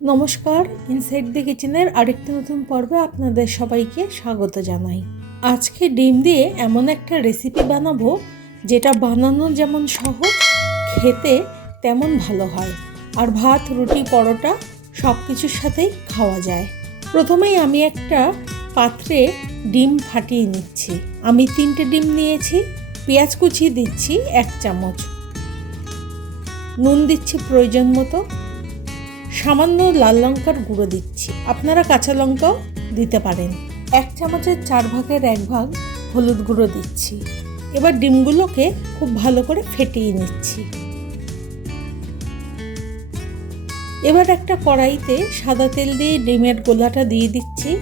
নমস্কার, inside the কিচেনের আরেকটি নতুন পর্বে আপনাদের সবাইকে স্বাগত জানাই। আজকে ডিম দিয়ে এমন একটা রেসিপি বানাবো যেটা বানানো যেমন সহজ, খেতে তেমন ভালো হয়, আর ভাত, রুটি, পরোটা সব কিছুর সাথেই খাওয়া যায়। প্রথমেই আমি একটা পাত্রে ডিম ফাটিয়ে নিচ্ছি। আমি 3টে ডিম নিয়েছি। পেঁয়াজ কুচি দিচ্ছি 1 চামচ, নুন দিচ্ছি প্রয়োজন মতো, সামান্য লাল লঙ্কার গুঁড়ো দিচ্ছি, আপনারা কাঁচা লঙ্কাও দিতে পারেন। 1 চামচের 4 ভাগের 1 ভাগ হলুদ গুঁড়ো দিচ্ছি। এবার ডিমগুলোকে খুব ভালো করে ফেটিয়ে নিচ্ছি। এবার একটা কড়াইতে সাদা তেল দিয়ে ডিমের গোলাটা দিয়ে দিচ্ছি।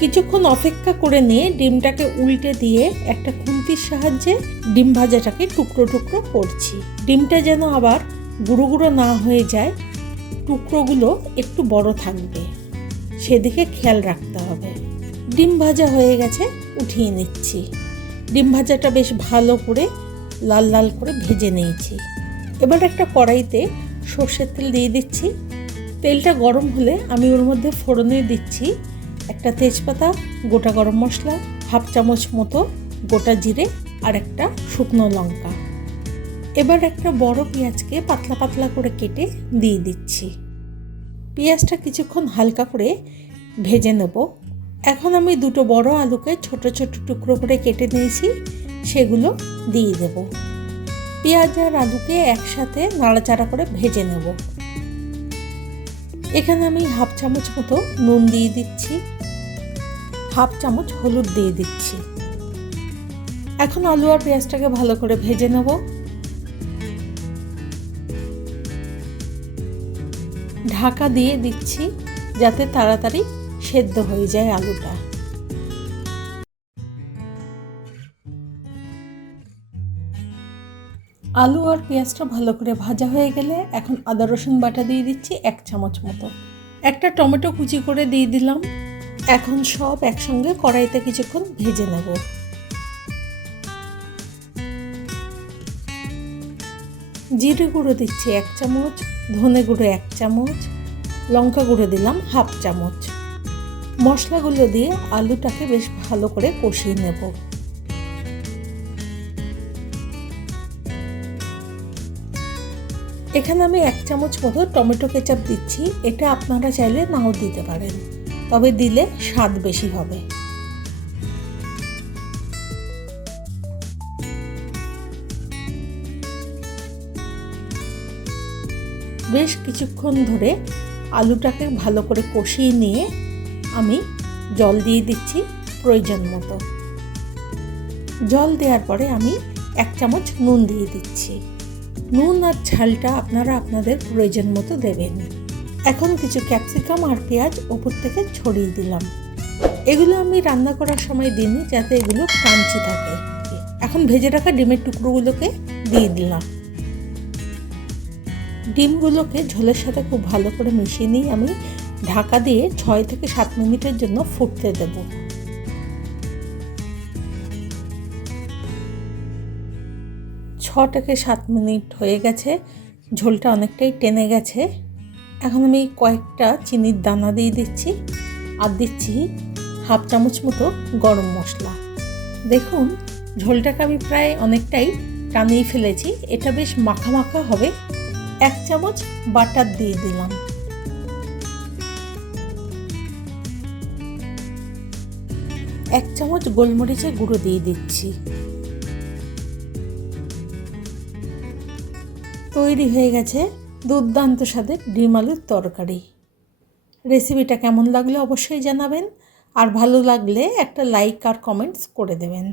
কিছুক্ষণ অপেক্ষা করে নিয়ে ডিমটাকে উল্টে দিয়ে একটা খুন্তির সাহায্যে ডিম ভাজাটাকে টুকরো টুকরো করছি। ডিমটা যেন আবার গুঁড়ো গুঁড়ো না হয়ে যায়, টুকরোগুলো একটু বড় থাকবে, সেদিকে খেয়াল রাখতে হবে। ডিম ভাজা হয়ে গেছে, উঠিয়ে নিচ্ছি। ডিম ভাজাটা বেশ ভালো করে লাল লাল করে ভেজে নিয়েছি। এবার একটা কড়াইতে সর্ষের তেল দিয়ে দিচ্ছি। তেলটা গরম হলে আমি ওর মধ্যে ফোড়নে দিচ্ছি একটা তেজপাতা, গোটা গরম মশলা, 1/2 চামচ মতো গোটা জিরে আর একটা শুকনো লঙ্কা। এবার একটা বড় পেঁয়াজকে পাতলা পাতলা করে কেটে দিয়ে দিচ্ছি। পেঁয়াজটা কিছুক্ষণ হালকা করে ভেজে নেব। এখন আমি 2টো বড় আলুকে ছোট ছোট টুকরো করে কেটে নিয়েছি, সেগুলো দিয়ে দেব। পেঁয়াজ আর আলুকে একসাথে নাড়াচাড়া করে ভেজে নেব। এখানে আমি 1/2 চামচ মতো নুন দিয়ে দিচ্ছি, 1/2 চামচ হলুদ দিয়ে দিচ্ছি। এখন আলু আর পেঁয়াজটাকে ভালো করে ভেজে নেব। ঢাকা দিয়ে দিচ্ছি যাতে তাড়াতাড়ি সেদ্ধ হয়ে যায় আলুটা। আলু আর পেঁয়াজটা ভালো করে ভাজা হয়ে গেলে এখন আদা রসুন বাটা দিয়ে দিচ্ছি 1 চামচ মতো। একটা টমেটো কুচি করে দিয়ে দিলাম। এখন সব একসঙ্গে কড়াইতে কিছুক্ষণ ভেজে নেব। জিরে গুঁড়ো দিচ্ছি 1 চামচ, ধনে গুঁড়ো 1 চামচ, লঙ্কা গুঁড়ো দিলাম 1/2 চামচ। মশলাগুলো দিয়ে আলুটাকে বেশ ভালো করে কষিয়ে নেব। এখানে আমি 1 চামচ মতো টমেটো কেচাপ দিচ্ছি। এটা আপনারা চাইলে নাও দিতে পারেন, তবে দিলে স্বাদ বেশি হবে। বেশ কিছুক্ষণ ধরে আলুটাকে ভালো করে কষিয়ে নিয়ে আমি জল দিয়ে দিচ্ছি প্রয়োজন মতো। জল দেওয়ার পরে আমি 1 চামচ নুন দিয়ে দিচ্ছি। নুন আর ঝালটা আপনারা আপনাদের প্রয়োজন মতো দেবেন। এখন কিছু ক্যাপসিকাম আর পেঁয়াজ ওপর থেকে ছড়িয়ে দিলাম। এগুলো আমি রান্না করার সময় দিইনি যাতে এগুলো ক্রাঞ্চি থাকে। এখন ভেজে রাখা ডিমের টুকরোগুলোকে দিয়ে দিলাম। ডিমগুলোকে ঝোলের সাথে খুব ভালো করে মিশিয়ে নিয়ে আমি ঢাকা দিয়ে 6 থেকে 7 মিনিটের জন্য ফুটতে দেব। থেকে 7 মিনিট হয়ে গেছে, ঝোলটা অনেকটাই টেনে গেছে। এখন আমি কয়েকটা চিনির দানা দিয়ে দিচ্ছি আর দিচ্ছি 1/2 চামচ মতো গরম মশলা। দেখুন ঝোলটাকে আমি প্রায় অনেকটাই টানিয়ে ফেলেছি। এটা বেশ মাখা মাখা হবে। 1 চামচ বাটার দিয়ে দিলাম। এক চামচ গোলমরিচের গুঁড়ো দিয়ে দিচ্ছি। তৈরি হয়ে গেছে দুর্দান্ত স্বাদের ডিম আলুর তরকারি। রেসিপিটা কেমন লাগলো অবশ্যই জানাবেন, আর ভালো লাগলে একটা লাইক আর কমেন্টস করে দেবেন।